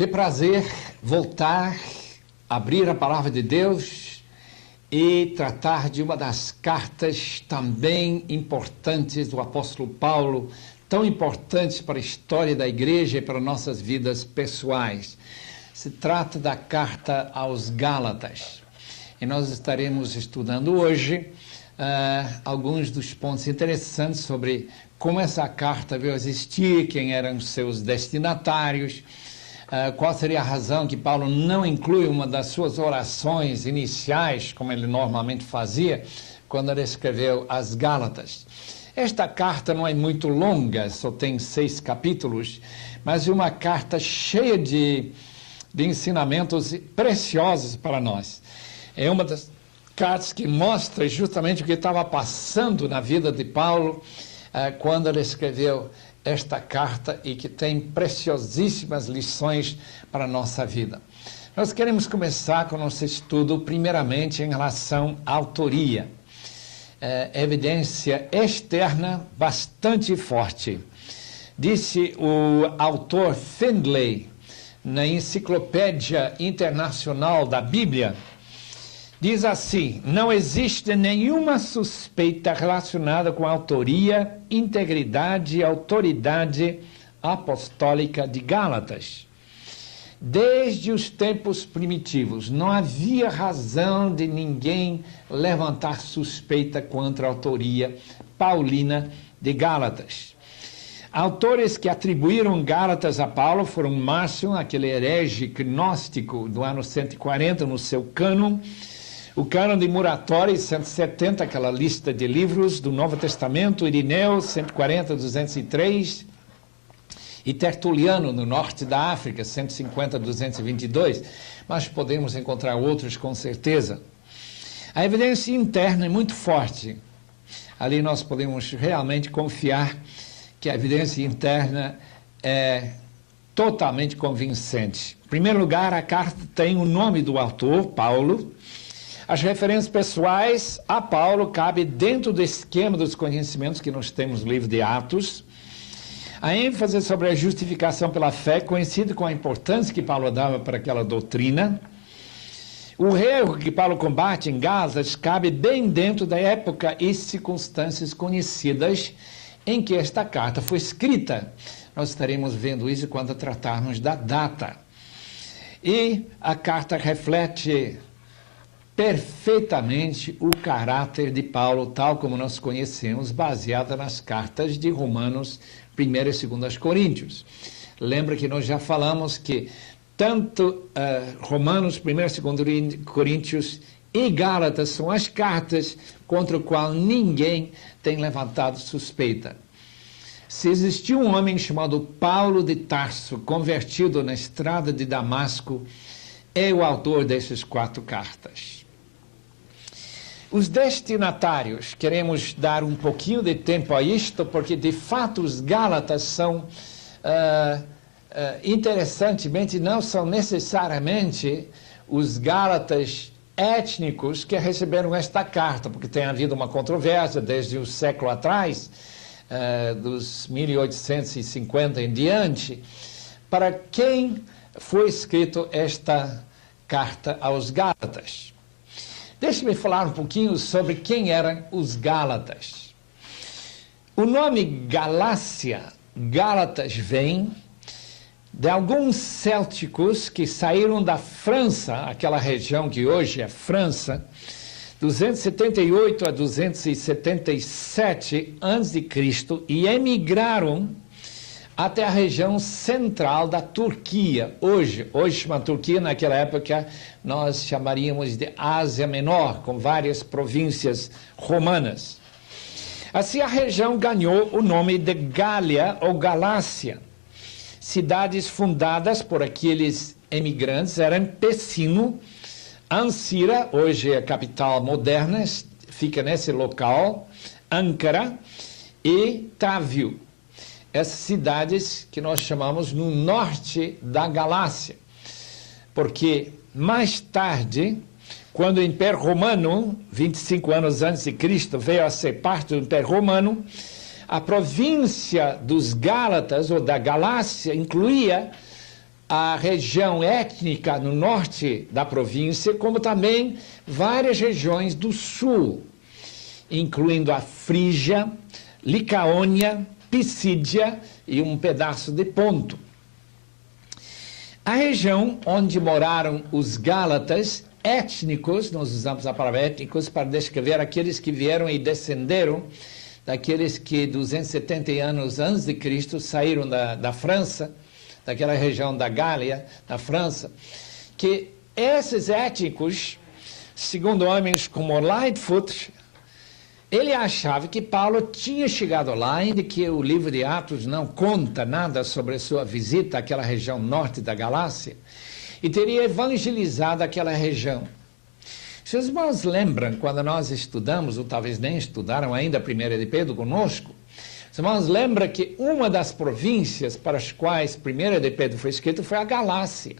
Que prazer voltar, abrir a palavra de Deus e tratar de uma das cartas também importantes do apóstolo Paulo, tão importantes para a história da igreja e para nossas vidas pessoais. Se trata da carta aos Gálatas. E nós estaremos estudando hoje alguns dos pontos interessantes sobre como essa carta veio a existir, quem eram os seus destinatários, qual seria a razão que Paulo não inclui uma das suas orações iniciais, como ele normalmente fazia, quando ele escreveu as Gálatas. Esta carta não é muito longa, só tem 6 capítulos, mas é uma carta cheia de ensinamentos preciosos para nós. É uma das cartas que mostra justamente o que estava passando na vida de Paulo quando ele escreveu esta carta e que tem preciosíssimas lições para a nossa vida. Nós queremos começar com o nosso estudo primeiramente em relação à autoria. Evidência externa bastante forte. Disse o autor Findlay na Enciclopédia Internacional da Bíblia, diz assim: não existe nenhuma suspeita relacionada com a autoria, integridade e autoridade apostólica de Gálatas. Desde os tempos primitivos, não havia razão de ninguém levantar suspeita contra a autoria paulina de Gálatas. Autores que atribuíram Gálatas a Paulo foram Márcio, aquele herege gnóstico do ano 140, no seu cânon, o cânon de Muratori, 170, aquela lista de livros do Novo Testamento, Irineu, 140, 203, e Tertuliano, no norte da África, 150, 222, mas podemos encontrar outros com certeza. A evidência interna é muito forte. Ali nós podemos realmente confiar que a evidência interna é totalmente convincente. Em primeiro lugar, a carta tem o nome do autor, Paulo. As referências pessoais a Paulo cabem dentro do esquema dos conhecimentos que nós temos no livro de Atos. A ênfase sobre a justificação pela fé coincide com a importância que Paulo dava para aquela doutrina. O erro que Paulo combate em Gálatas cabe bem dentro da época e circunstâncias conhecidas em que esta carta foi escrita. Nós estaremos vendo isso quando tratarmos da data. E a carta reflete perfeitamente o caráter de Paulo, tal como nós conhecemos, baseada nas cartas de Romanos, 1 e 2 Coríntios. Lembra que nós já falamos que tanto Romanos, 1 e 2 Coríntios e Gálatas são as cartas contra o qual ninguém tem levantado suspeita. Se existiu um homem chamado Paulo de Tarso, convertido na estrada de Damasco, é o autor dessas 4 cartas. Os destinatários, queremos dar um pouquinho de tempo a isto, porque de fato os Gálatas são, interessantemente, não são necessariamente os Gálatas étnicos que receberam esta carta, porque tem havido uma controvérsia desde o século atrás, dos 1850 em diante, para quem foi escrito esta carta aos Gálatas. Deixe-me falar um pouquinho sobre quem eram os Gálatas. O nome Galácia, Gálatas, vem de alguns célticos que saíram da França, aquela região que hoje é França, 278 a 277 a.C., e emigraram até a região central da Turquia. Hoje chama Turquia, naquela época nós chamaríamos de Ásia Menor, com várias províncias romanas. Assim a região ganhou o nome de Gália ou Galácia. Cidades fundadas por aqueles emigrantes eram Pessino, Ancira, hoje é a capital moderna, fica nesse local, Ankara e Távio. Essas cidades que nós chamamos no norte da Galácia, porque mais tarde, quando o Império Romano, 25 anos antes de Cristo, veio a ser parte do Império Romano, a província dos Gálatas, ou da Galácia, incluía a região étnica no norte da província, como também várias regiões do sul, incluindo a Frígia, Licaônia, Pisídia e um pedaço de Ponto. A região onde moraram os gálatas étnicos, nós usamos a palavra étnicos para descrever aqueles que vieram e descenderam daqueles que 270 anos antes de Cristo saíram da França, daquela região da Gália, da França, que esses étnicos, segundo homens como Lightfoot, ele achava que Paulo tinha chegado lá, ainda que o livro de Atos não conta nada sobre a sua visita àquela região norte da Galácia, e teria evangelizado aquela região. Se os irmãos lembram, quando nós estudamos, ou talvez nem estudaram ainda a 1 de Pedro conosco, os irmãos lembram que uma das províncias para as quais 1 de Pedro foi escrito foi a Galácia.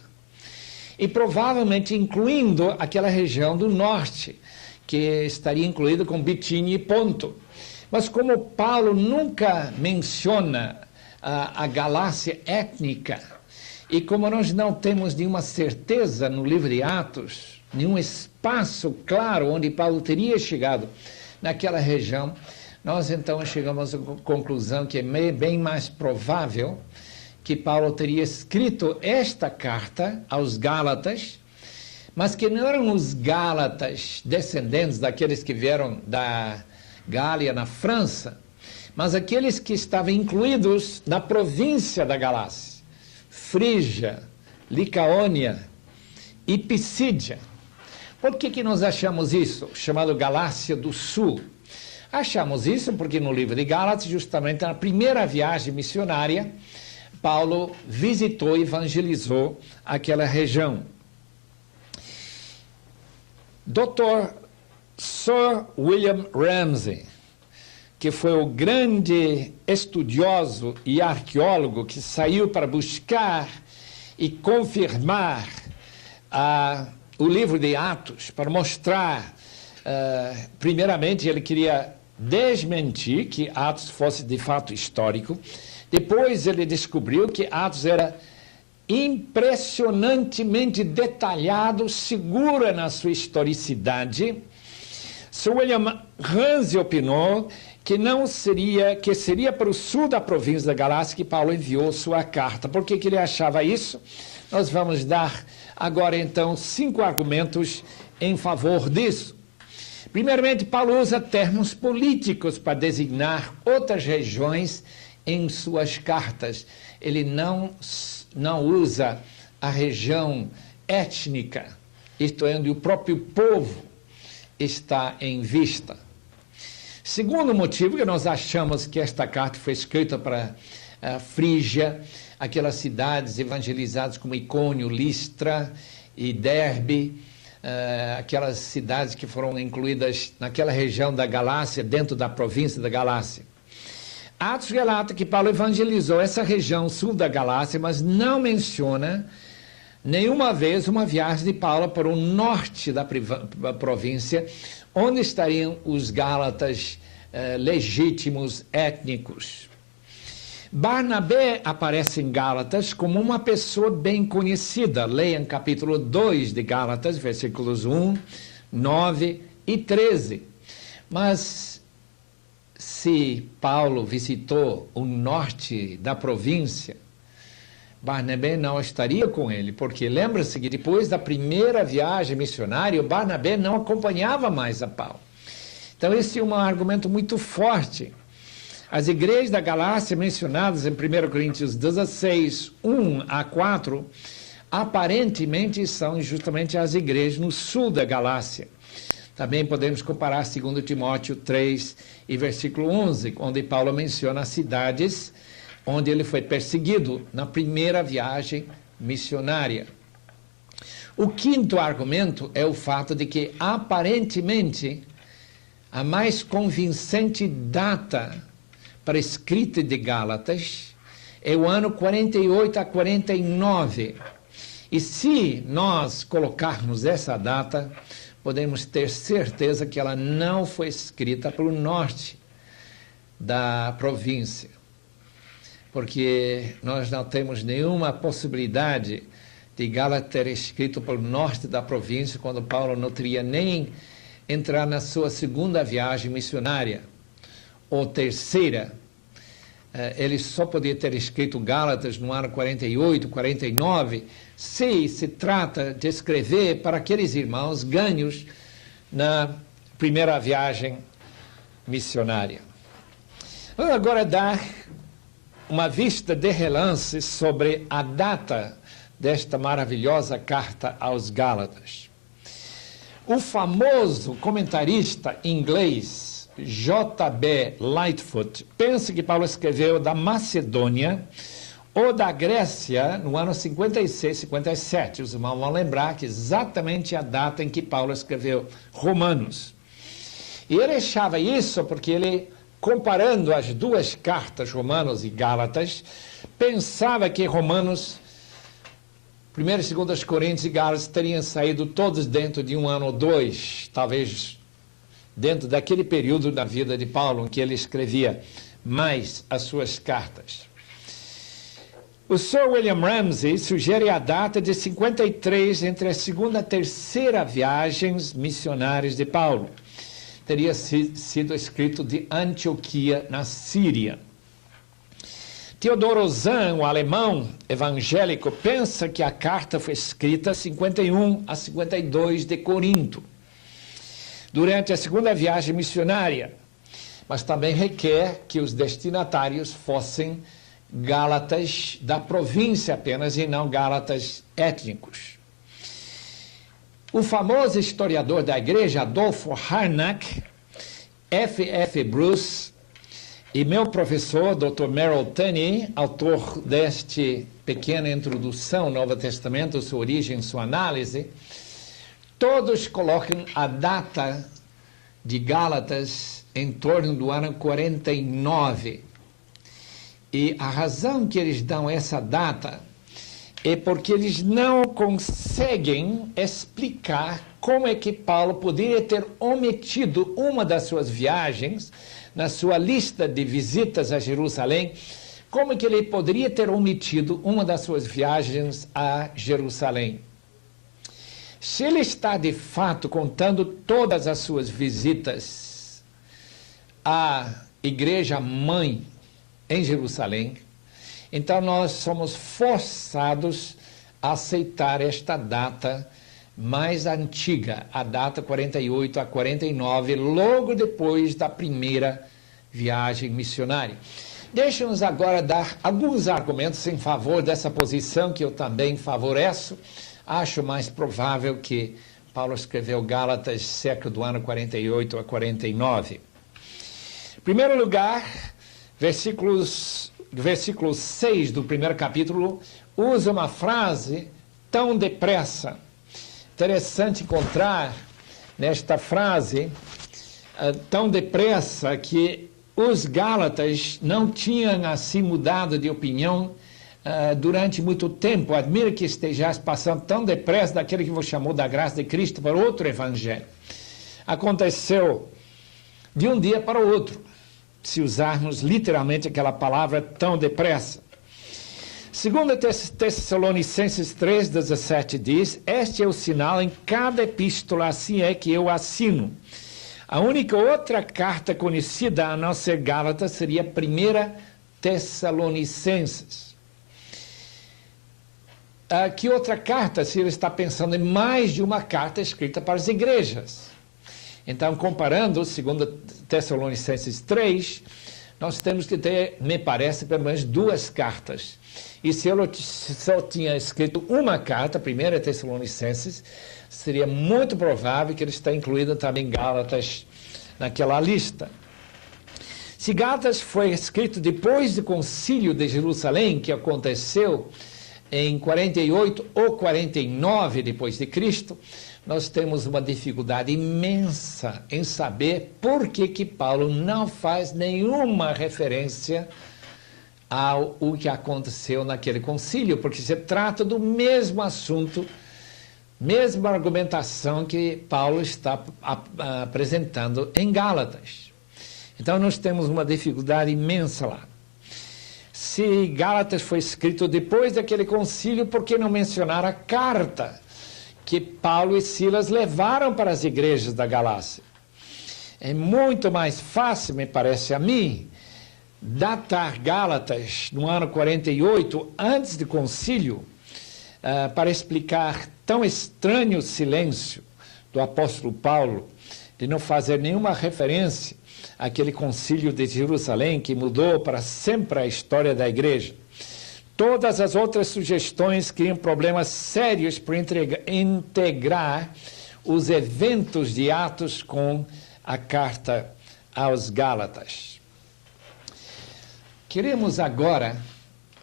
E provavelmente incluindo aquela região do norte, que estaria incluída com Bitínia e Ponto. Mas como Paulo nunca menciona a Galácia étnica, e como nós não temos nenhuma certeza no livro de Atos, nenhum espaço claro onde Paulo teria chegado naquela região, nós então chegamos à conclusão que é bem mais provável que Paulo teria escrito esta carta aos Gálatas, mas que não eram os Gálatas descendentes daqueles que vieram da Gália, na França, mas aqueles que estavam incluídos na província da Galácia, Frígia, Licaônia e Pisídia. Por que nós achamos isso, chamado Galácia do Sul? Achamos isso porque no livro de Gálatas, justamente na primeira viagem missionária, Paulo visitou e evangelizou aquela região. Dr. Sir William Ramsay, que foi o grande estudioso e arqueólogo que saiu para buscar e confirmar o livro de Atos, para mostrar, primeiramente, ele queria desmentir que Atos fosse de fato histórico. Depois ele descobriu que Atos era impressionantemente detalhado, segura na sua historicidade. Sir William Ramsay opinou que seria para o sul da província da Galácia que Paulo enviou sua carta. Por que ele achava isso? Nós vamos dar agora então 5 argumentos em favor disso. Primeiramente, Paulo usa termos políticos para designar outras regiões em suas cartas. Ele não usa a região étnica, isto é, onde o próprio povo está em vista. Segundo motivo, que nós achamos que esta carta foi escrita para a Frígia, aquelas cidades evangelizadas como Icônio, Listra e Derbe, aquelas cidades que foram incluídas naquela região da Galácia, dentro da província da Galácia. Atos relata que Paulo evangelizou essa região sul da Galácia, mas não menciona nenhuma vez uma viagem de Paulo para o norte da província, onde estariam os gálatas legítimos étnicos. Barnabé aparece em Gálatas como uma pessoa bem conhecida. Leiam capítulo 2 de Gálatas, versículos 1, 9 e 13. Mas se Paulo visitou o norte da província, Barnabé não estaria com ele, porque lembra-se que depois da primeira viagem missionária, Barnabé não acompanhava mais a Paulo. Então esse é um argumento muito forte. As igrejas da Galácia mencionadas em 1 Coríntios 16, 1 a 4, aparentemente são justamente as igrejas no sul da Galácia. Também podemos comparar 2 Timóteo 3 e versículo 11, onde Paulo menciona as cidades onde ele foi perseguido na primeira viagem missionária. O quinto argumento é o fato de que, aparentemente, a mais convincente data para a escrita de Gálatas é o ano 48 a 49. E se nós colocarmos essa data, podemos ter certeza que ela não foi escrita para o norte da província. porque nós não temos nenhuma possibilidade de Gálatas ter escrito pelo norte da província, quando Paulo não teria nem entrar na sua segunda viagem missionária, ou terceira. Ele só podia ter escrito Gálatas no ano 48, 49, se trata de escrever para aqueles irmãos ganhos na primeira viagem missionária. Vamos agora dar uma vista de relance sobre a data desta maravilhosa carta aos Gálatas. O famoso comentarista inglês J.B. Lightfoot pensa que Paulo escreveu da Macedônia ou da Grécia no ano 56, 57. Os irmãos vão lembrar que exatamente a data em que Paulo escreveu Romanos. E ele achava isso porque ele, comparando as duas cartas, Romanos e Gálatas, pensava que Romanos, 1 e 2 Coríntios e Gálatas teriam saído todos dentro de um ano ou dois, talvez dentro daquele período da vida de Paulo, em que ele escrevia mais as suas cartas. O Sir William Ramsay sugere a data de 53 entre a segunda e terceira viagens missionárias de Paulo. Teria sido escrito de Antioquia, na Síria. Theodor Ozan, o alemão evangélico, pensa que a carta foi escrita 51 a 52 de Corinto, durante a segunda viagem missionária, mas também requer que os destinatários fossem gálatas da província apenas e não gálatas étnicos. O famoso historiador da igreja, Adolfo Harnack, F.F. Bruce, e meu professor, Dr. Merrill Tenney, autor deste pequena introdução ao Novo Testamento, sua origem, sua análise, todos colocam a data de Gálatas em torno do ano 49. E a razão que eles dão essa data é porque eles não conseguem explicar como é que Paulo poderia ter omitido uma das suas viagens na sua lista de visitas a Jerusalém. Como é que ele poderia ter omitido uma das suas viagens a Jerusalém? Se ele está, de fato, contando todas as suas visitas à igreja-mãe em Jerusalém, então nós somos forçados a aceitar esta data mais antiga, a data 48 a 49, logo depois da primeira viagem missionária. Deixa-nos agora dar alguns argumentos em favor dessa posição, que eu também favoreço. Acho mais provável que Paulo escreveu Gálatas cerca do ano 48 a 49. Em primeiro lugar, versículo 6 do primeiro capítulo usa uma frase tão depressa. Interessante encontrar nesta frase tão depressa que os Gálatas não tinham assim mudado de opinião durante muito tempo. Admira que estejas passando tão depressa daquele que vos chamou da graça de Cristo para outro evangelho. Aconteceu de um dia para o outro, se usarmos literalmente aquela palavra tão depressa. Segundo Tessalonicenses 3,17 diz: este é o sinal em cada epístola, assim é que eu assino. A única outra carta conhecida a não ser Gálatas seria a 1 Tessalonicenses. Que outra carta, se ele está pensando em mais de uma carta escrita para as igrejas? Então, comparando, segundo Tessalonicenses 3, nós temos que ter, me parece, pelo menos duas cartas. E se ele só tinha escrito uma carta, 1 Tessalonicenses, seria muito provável que ele está incluído também Gálatas naquela lista. Se Gálatas foi escrito depois do concílio de Jerusalém, que aconteceu em 48 ou 49 depois de Cristo, nós temos uma dificuldade imensa em saber por que Paulo não faz nenhuma referência ao que aconteceu naquele concílio, porque se trata do mesmo assunto, mesma argumentação que Paulo está apresentando em Gálatas. Então nós temos uma dificuldade imensa lá. se Gálatas foi escrito depois daquele concílio, por que não mencionar a carta que Paulo e Silas levaram para as igrejas da Galácia? É muito mais fácil, me parece a mim, datar Gálatas no ano 48, antes do concílio, para explicar tão estranho silêncio do apóstolo Paulo, de não fazer nenhuma referência àquele concílio de Jerusalém que mudou para sempre a história da igreja. Todas as outras sugestões criam problemas sérios para integrar os eventos de Atos com a carta aos Gálatas. Queremos agora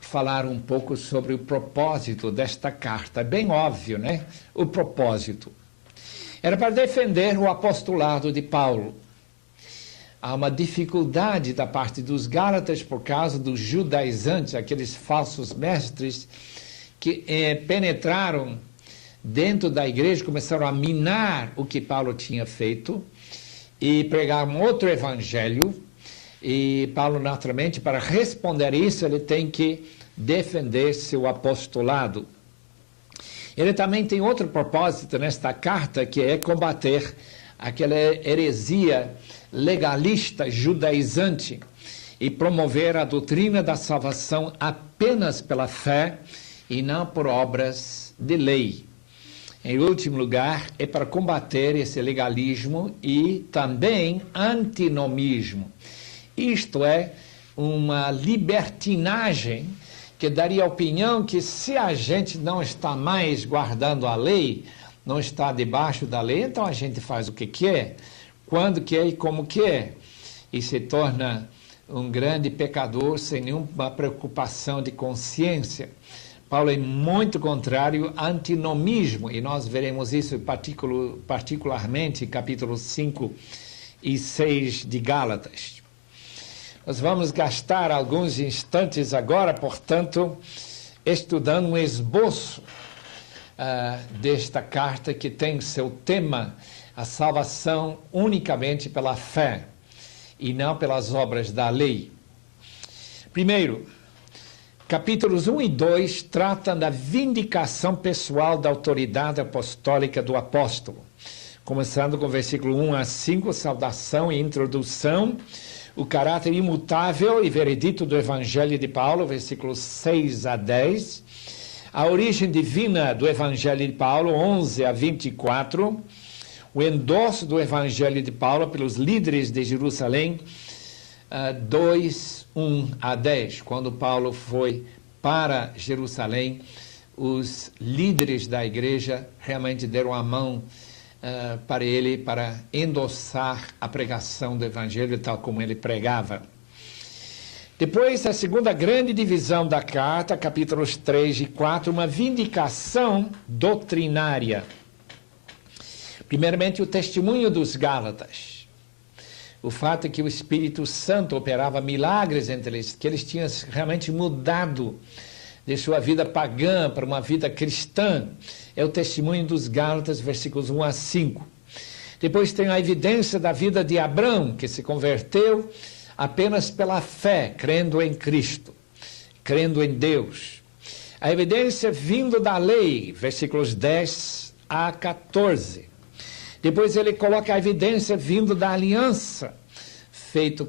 falar um pouco sobre o propósito desta carta. É bem óbvio, né? O propósito era para defender o apostolado de Paulo. Há uma dificuldade da parte dos Gálatas por causa dos judaizantes, aqueles falsos mestres que penetraram dentro da igreja, começaram a minar o que Paulo tinha feito e pregaram outro evangelho. E Paulo, naturalmente, para responder isso, ele tem que defender seu apostolado. Ele também tem outro propósito nesta carta, que é combater aquela heresia legalista, judaizante, e promover a doutrina da salvação apenas pela fé e não por obras de lei. Em último lugar, é para combater esse legalismo e também antinomismo. Isto é, uma libertinagem que daria a opinião que se a gente não está mais guardando a lei, não está debaixo da lei, então a gente faz o que quer, quando quer e como quer, e se torna um grande pecador sem nenhuma preocupação de consciência. Paulo é muito contrário ao antinomismo, e nós veremos isso particularmente em capítulos 5 e 6 de Gálatas. Nós vamos gastar alguns instantes agora, portanto, estudando um esboço desta carta que tem seu tema a salvação unicamente pela fé e não pelas obras da lei. Primeiro, capítulos 1 e 2 tratam da vindicação pessoal da autoridade apostólica do apóstolo. Começando com o versículo 1 a 5, saudação e introdução, o caráter imutável e veredito do Evangelho de Paulo, versículos 6 a 10, a origem divina do Evangelho de Paulo, 11 a 24, o endosso do Evangelho de Paulo pelos líderes de Jerusalém, 2, 1 a 10. Quando Paulo foi para Jerusalém, os líderes da igreja realmente deram a mão para ele, para endossar a pregação do Evangelho tal como ele pregava. Depois, a segunda grande divisão da carta, capítulos 3 e 4, uma vindicação doutrinária. Primeiramente, o testemunho dos Gálatas. O fato é que o Espírito Santo operava milagres entre eles, que eles tinham realmente mudado de sua vida pagã para uma vida cristã. É o testemunho dos Gálatas, versículos 1 a 5. Depois tem a evidência da vida de Abrão, que se converteu apenas pela fé, crendo em Cristo, crendo em Deus. A evidência vindo da lei, versículos 10 a 14. Depois ele coloca a evidência vindo da aliança, feito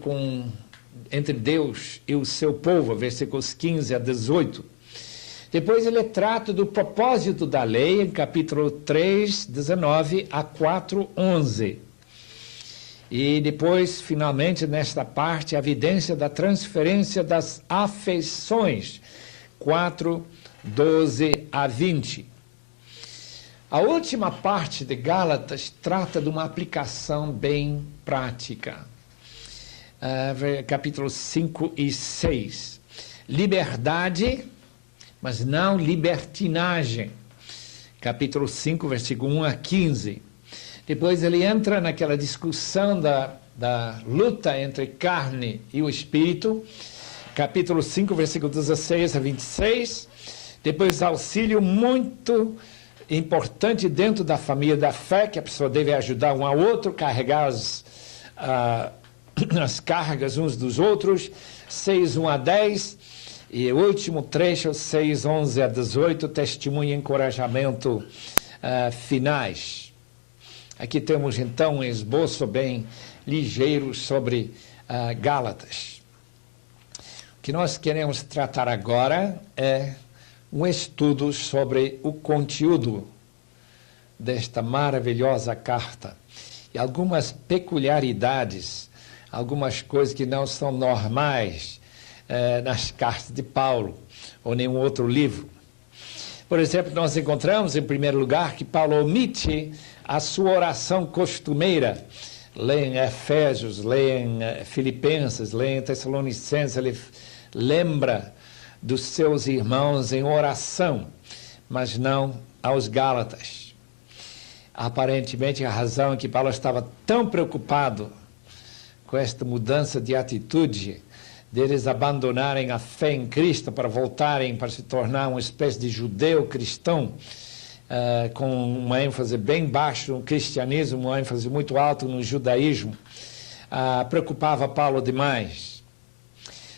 entre Deus e o seu povo, versículos 15 a 18. Depois ele trata do propósito da lei, em capítulo 3, 19 a 4, 11. E depois, finalmente, nesta parte, a evidência da transferência das afeições, 4, 12 a 20. A última parte de Gálatas trata de uma aplicação bem prática. Capítulos 5 e 6. Liberdade, mas não libertinagem. Capítulo 5, versículo 1 a 15. Depois ele entra naquela discussão da luta entre carne e o espírito. Capítulo 5, versículo 16 a 26. Depois auxílio muito importante dentro da família da fé, que a pessoa deve ajudar um ao outro, carregar as cargas uns dos outros. 6, 1 a 10. E o último trecho, 6, 11 a 18, testemunho e encorajamento finais. Aqui temos, então, um esboço bem ligeiro sobre Gálatas. O que nós queremos tratar agora é um estudo sobre o conteúdo desta maravilhosa carta e algumas peculiaridades, algumas coisas que não são normais nas cartas de Paulo ou nenhum outro livro. Por exemplo, nós encontramos, em primeiro lugar, que Paulo omite a sua oração costumeira. Lê em Efésios, lê em Filipenses, lê em Tessalonicenses, ele lembra dos seus irmãos em oração, mas não aos Gálatas. Aparentemente, a razão é que Paulo estava tão preocupado com esta mudança de atitude, deles abandonarem a fé em Cristo para voltarem para se tornar uma espécie de judeu cristão, com uma ênfase bem baixa no cristianismo, uma ênfase muito alta no judaísmo, preocupava Paulo demais.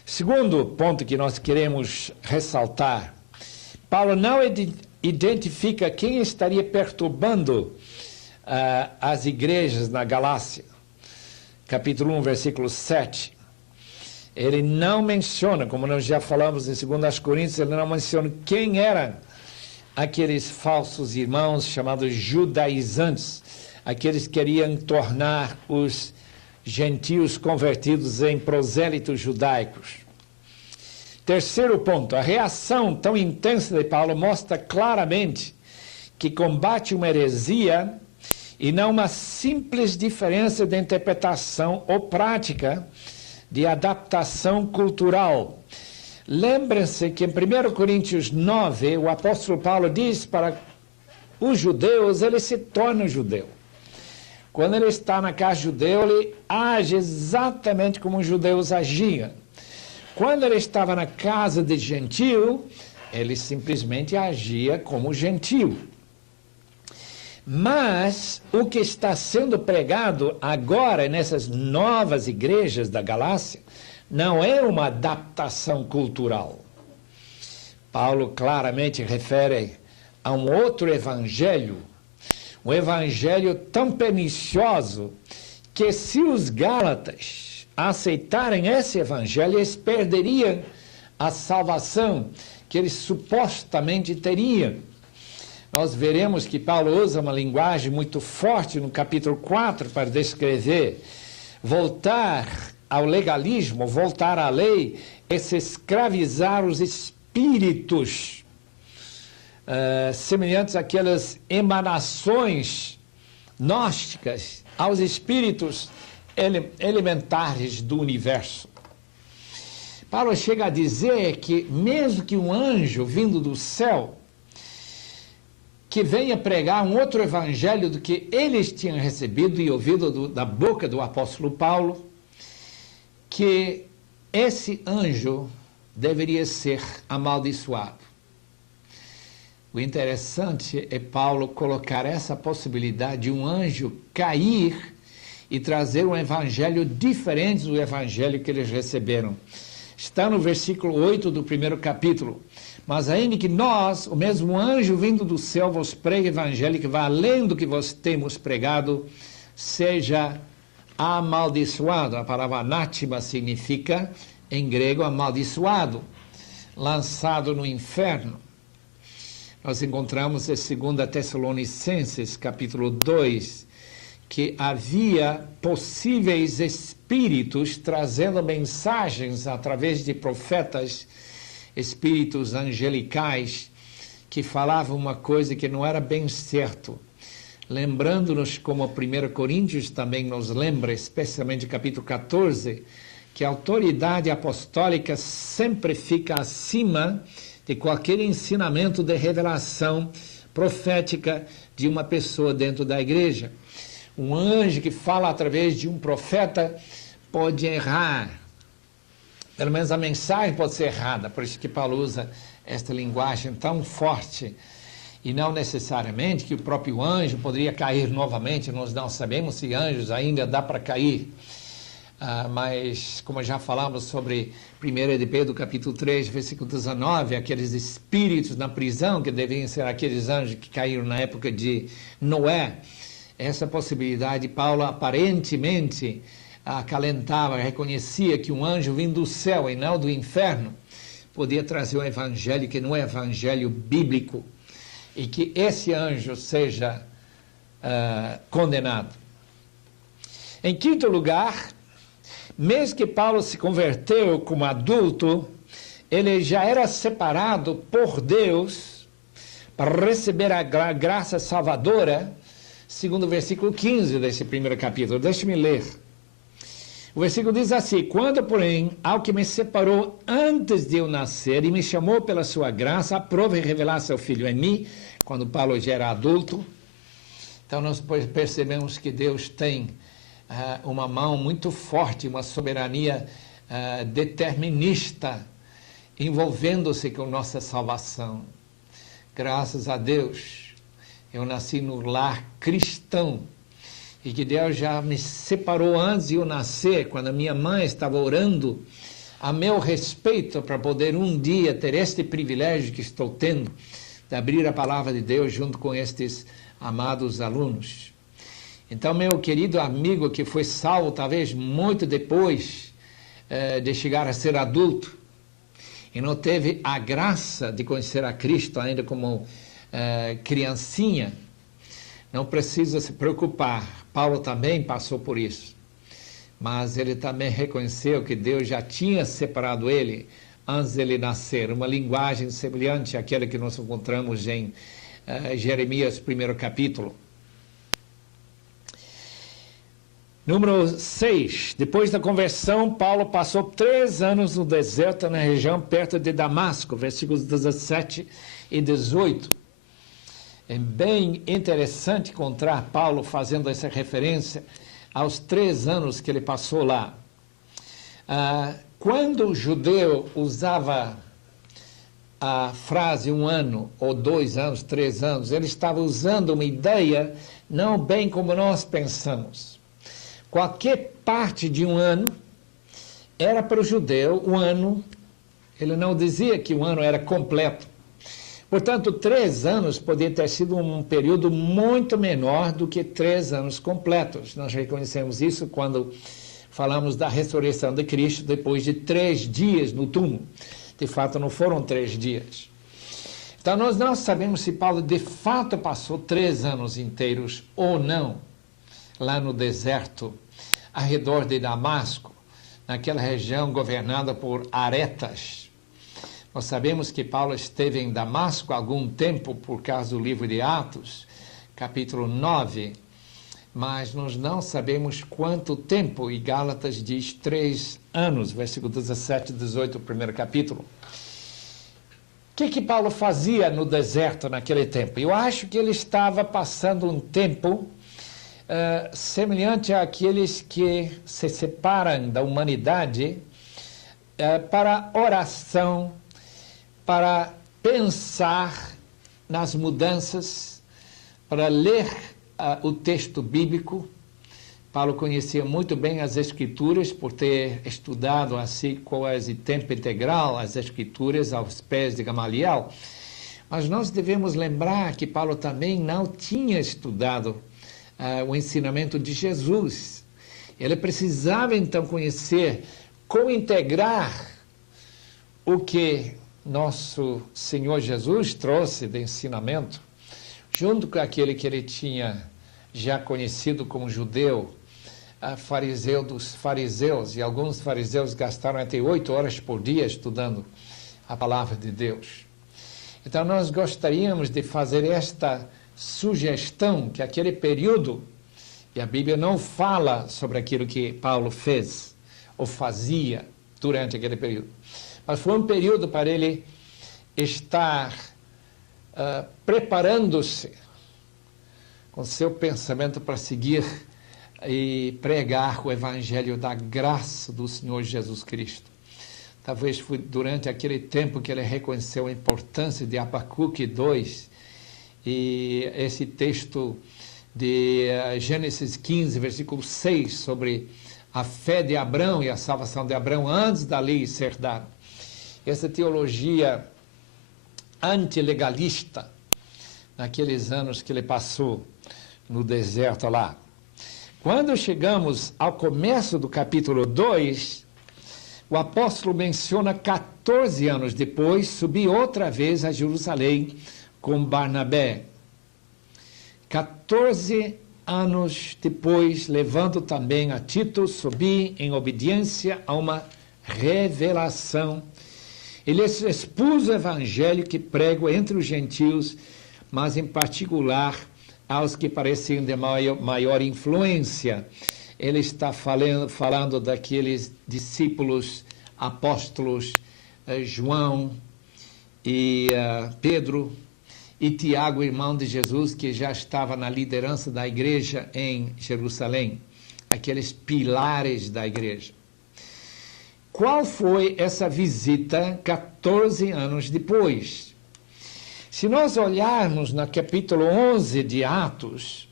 Segundo ponto que nós queremos ressaltar, Paulo não identifica quem estaria perturbando as igrejas na Galácia. Capítulo 1, versículo 7. Ele não menciona, como nós já falamos em 2 Coríntios, ele não menciona quem eram aqueles falsos irmãos chamados judaizantes, aqueles que queriam tornar os gentios convertidos em prosélitos judaicos. Terceiro ponto, a reação tão intensa de Paulo mostra claramente que combate uma heresia e não uma simples diferença de interpretação ou prática de adaptação cultural. Lembrem-se que em 1 Coríntios 9, o apóstolo Paulo diz para os judeus, ele se torna judeu. Quando ele está na casa judeu, ele age exatamente como os judeus agiam. Quando ele estava na casa de gentio, ele simplesmente agia como gentio. Mas o que está sendo pregado agora nessas novas igrejas da Galácia não é uma adaptação cultural. Paulo claramente refere a um outro evangelho, um evangelho tão pernicioso que se os Gálatas aceitarem esse evangelho, eles perderiam a salvação que eles supostamente teriam. Nós veremos que Paulo usa uma linguagem muito forte no capítulo 4 para descrever voltar ao legalismo, voltar à lei, é se escravizar os espíritos, semelhantes àquelas emanações gnósticas, aos espíritos elementares do universo. Paulo chega a dizer que mesmo que um anjo vindo do céu, que venha pregar um outro evangelho do que eles tinham recebido e ouvido da boca do apóstolo Paulo, que esse anjo deveria ser amaldiçoado. O interessante é Paulo colocar essa possibilidade de um anjo cair e trazer um evangelho diferente do evangelho que eles receberam. Está no versículo 8 do primeiro capítulo. Mas ainda que nós, o mesmo anjo vindo do céu, vos pregue evangelho que vai além do que vos temos pregado, seja amaldiçoado. A palavra anátema significa, em grego, amaldiçoado, lançado no inferno. Nós encontramos em 2 Tessalonicenses, capítulo 2, que havia possíveis espíritos trazendo mensagens através de profetas, espíritos angelicais, que falavam uma coisa que não era bem certo. Lembrando-nos, como 1 Coríntios também nos lembra, especialmente capítulo 14, que a autoridade apostólica sempre fica acima de qualquer ensinamento de revelação profética de uma pessoa dentro da igreja. Um anjo que fala através de um profeta pode errar. Pelo menos a mensagem pode ser errada, por isso que Paulo usa esta linguagem tão forte. E não necessariamente que o próprio anjo poderia cair novamente, nós não sabemos se anjos ainda dá para cair. mas como já falamos sobre 1 de Pedro, capítulo 3, versículo 19, aqueles espíritos na prisão, que deviam ser aqueles anjos que caíram na época de Noé, essa possibilidade, Paulo aparentemente acalentava, reconhecia que um anjo vindo do céu e não do inferno podia trazer um evangelho que não é evangelho bíblico e que esse anjo seja condenado. Em quinto lugar, mesmo que Paulo se converteu como adulto, ele já era separado por Deus para receber a graça salvadora, segundo o versículo 15 desse primeiro capítulo. Deixe-me ler. O versículo diz assim: quando, porém, ao que me separou antes de eu nascer e me chamou pela sua graça, aprove revelar seu Filho em mim, quando Paulo já era adulto. Então nós percebemos que Deus tem uma mão muito forte, uma soberania determinista, envolvendo-se com nossa salvação. Graças a Deus, eu nasci no lar cristão, e que Deus já me separou antes de eu nascer, quando a minha mãe estava orando a meu respeito, para poder um dia ter este privilégio que estou tendo, de abrir a palavra de Deus junto com estes amados alunos. Então, meu querido amigo que foi salvo talvez muito depois de chegar a ser adulto e não teve a graça de conhecer a Cristo ainda como criancinha, não precisa se preocupar. Paulo também passou por isso, mas ele também reconheceu que Deus já tinha separado ele antes de ele nascer, uma linguagem semelhante àquela que nós encontramos em Jeremias, primeiro capítulo. Número 6. Depois da conversão, Paulo passou 3 anos no deserto, na região perto de Damasco, versículos 17 e 18. É bem interessante encontrar Paulo fazendo essa referência aos 3 anos que ele passou lá. Quando o judeu usava a frase 1 ano, ou 2 anos, 3 anos, ele estava usando uma ideia não bem como nós pensamos. Qualquer parte de 1 ano era para o judeu 1 ano, ele não dizia que 1 ano era completo. Portanto, 3 anos poderia ter sido um período muito menor do que 3 anos completos. Nós reconhecemos isso quando falamos da ressurreição de Cristo depois de 3 dias no túmulo. De fato, não foram 3 dias. Então, nós não sabemos se Paulo de fato passou 3 anos inteiros ou não, lá no deserto, ao redor de Damasco, naquela região governada por Aretas. Nós sabemos que Paulo esteve em Damasco há algum tempo por causa do livro de Atos, capítulo 9, mas nós não sabemos quanto tempo, e Gálatas diz 3 anos, versículo 17 e 18, o primeiro capítulo. O que Paulo fazia no deserto naquele tempo? Eu acho que ele estava passando um tempo semelhante àqueles que se separam da humanidade para oração, para pensar nas mudanças, para ler o texto bíblico. Paulo conhecia muito bem as Escrituras, por ter estudado assim quase tempo integral as Escrituras aos pés de Gamaliel. Mas nós devemos lembrar que Paulo também não tinha estudado o ensinamento de Jesus. Ele precisava então conhecer como integrar o que nosso Senhor Jesus trouxe de ensinamento, junto com aquele que ele tinha já conhecido como judeu, fariseu dos fariseus, e alguns fariseus gastaram até 8 horas por dia estudando a palavra de Deus. Então nós gostaríamos de fazer esta sugestão, que aquele período, e a Bíblia não fala sobre aquilo que Paulo fez ou fazia durante aquele período, mas foi um período para ele estar preparando-se com seu pensamento para seguir e pregar o evangelho da graça do Senhor Jesus Cristo. Talvez foi durante aquele tempo que ele reconheceu a importância de Abacuque 2 e esse texto de Gênesis 15, versículo 6, sobre a fé de Abraão e a salvação de Abraão antes da lei ser dada. Essa teologia antilegalista, naqueles anos que ele passou no deserto lá. Quando chegamos ao começo do capítulo 2, o apóstolo menciona 14 anos depois, subir outra vez a Jerusalém com Barnabé. 14 anos depois, levando também a Tito, subi em obediência a uma revelação. Ele expôs o evangelho que prego entre os gentios, mas em particular aos que pareciam de maior influência. Ele está falando daqueles discípulos, apóstolos, João e Pedro e Tiago, irmão de Jesus, que já estava na liderança da igreja em Jerusalém, aqueles pilares da igreja. Qual foi essa visita 14 anos depois? Se nós olharmos no capítulo 11 de Atos,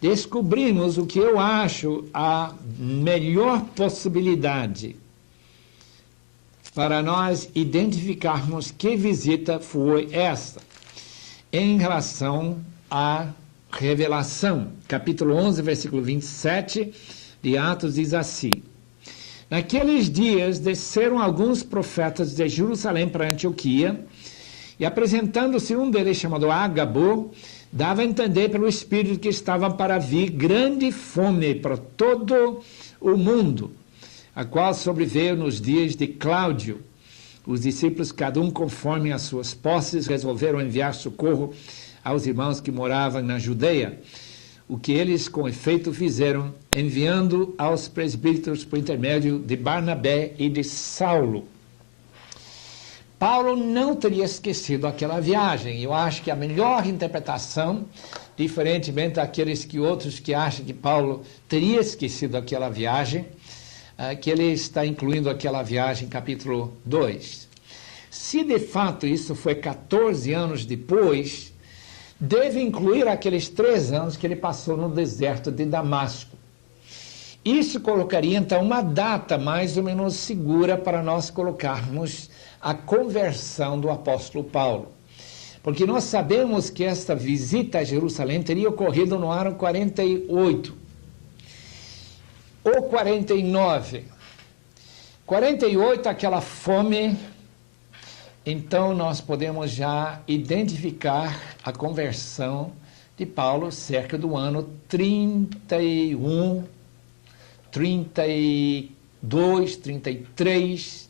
descobrimos o que eu acho a melhor possibilidade para nós identificarmos que visita foi essa, em relação à revelação. Capítulo 11, versículo 27 de Atos diz assim: Naqueles dias desceram alguns profetas de Jerusalém para Antioquia, e apresentando-se um deles, chamado Ágabo, dava a entender pelo Espírito que estavam para vir grande fome para todo o mundo, a qual sobreveio nos dias de Cláudio. Os discípulos, cada um conforme as suas posses, resolveram enviar socorro aos irmãos que moravam na Judeia, o que eles com efeito fizeram, enviando aos presbíteros por intermédio de Barnabé e de Saulo. Paulo não teria esquecido aquela viagem. Eu acho que a melhor interpretação, diferentemente daqueles que outros que acham que Paulo teria esquecido aquela viagem, que ele está incluindo aquela viagem em capítulo 2. Se de fato isso foi 14 anos depois, deve incluir aqueles 3 anos que ele passou no deserto de Damasco. Isso colocaria então uma data mais ou menos segura para nós colocarmos a conversão do apóstolo Paulo. Porque nós sabemos que esta visita a Jerusalém teria ocorrido no ano 48 ou 49. 48, aquela fome. Então nós podemos já identificar a conversão de Paulo cerca do ano 31, 32, 33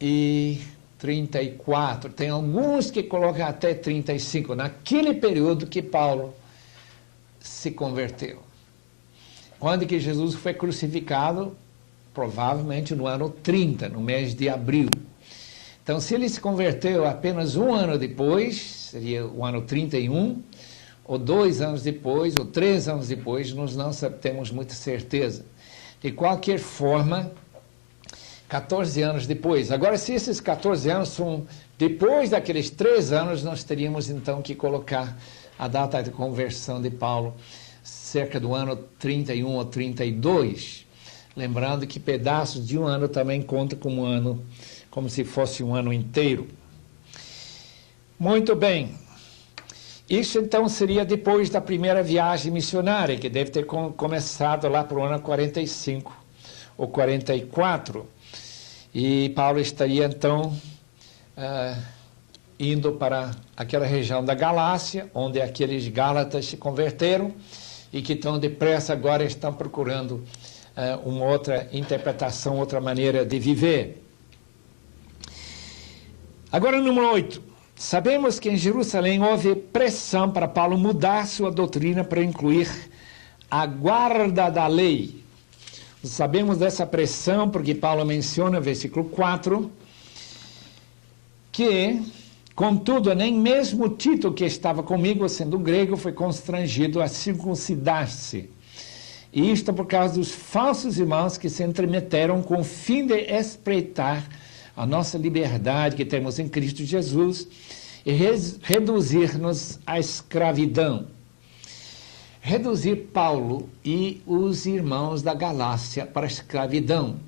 e 34. Tem alguns que colocam até 35, naquele período que Paulo se converteu. Quando que Jesus foi crucificado? Provavelmente no ano 30, no mês de abril. Então, se ele se converteu apenas um ano depois, seria o ano 31, ou 2 anos depois, ou 3 anos depois, nós não temos muita certeza. De qualquer forma, 14 anos depois. Agora, se esses 14 anos são depois daqueles 3 anos, nós teríamos então que colocar a data de conversão de Paulo cerca do ano 31 ou 32. Lembrando que pedaços de um ano também contam como ano, como se fosse um ano inteiro. Muito bem. Isso então seria depois da primeira viagem missionária, que deve ter começado lá para o ano 45 ou 44. E Paulo estaria então indo para aquela região da Galácia, onde aqueles gálatas se converteram e que tão depressa agora estão procurando uma outra interpretação, outra maneira de viver. Agora, número 8. Sabemos que em Jerusalém houve pressão para Paulo mudar sua doutrina para incluir a guarda da lei. Sabemos dessa pressão porque Paulo menciona no versículo 4 que, contudo, nem mesmo Tito, que estava comigo, sendo grego, foi constrangido a circuncidar-se. E isto por causa dos falsos irmãos que se entremeteram com o fim de espreitar a nossa liberdade que temos em Cristo Jesus e reduzir-nos à escravidão. reduzir Paulo e os irmãos da Galácia para a escravidão.